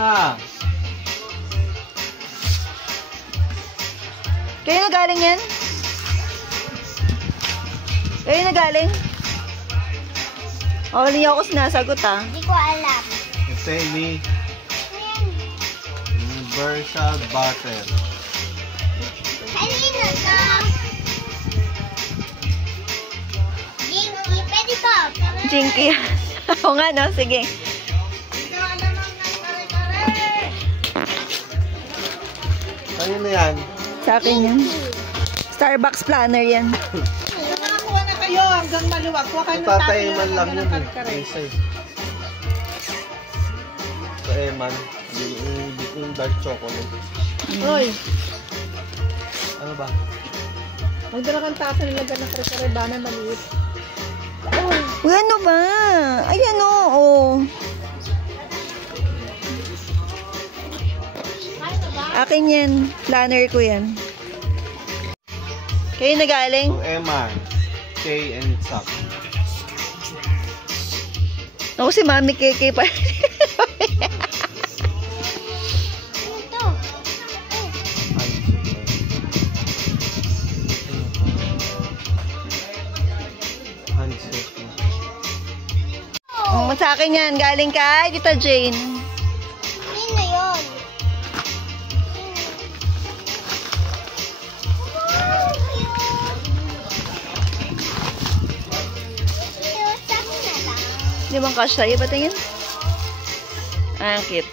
na. Kayo na galing yan? Kayo na galing? Oh, hindi ako sinasagot ah. Hindi ko alam. Semi. Universal butter. Halina ka. Jinky, pwede ko. Jinky. Oo nga no, sige. Ano na yan? Sa akin yan. Starbucks planner yan. Nakakuha na kayo hanggang maluwag. Kuha kayo ng Tataiman lang yun eh. kare-kare. Sa Eman. Yung dark chocolate. Uy, Ano ba? magdala kang tasa nilagyan ng kare-kare. Bana maliit. Uy, ano ba? Ayan o. Oh. Akin yan. Planner ko yan. Kayo na galing? So, Eman. K and Sak. Ako si Mami KK pa. Ito. Sa akin yan. Galing kay Tita Jane. Sino yun? Di bang kasya? Iba tingin? Ah, cute.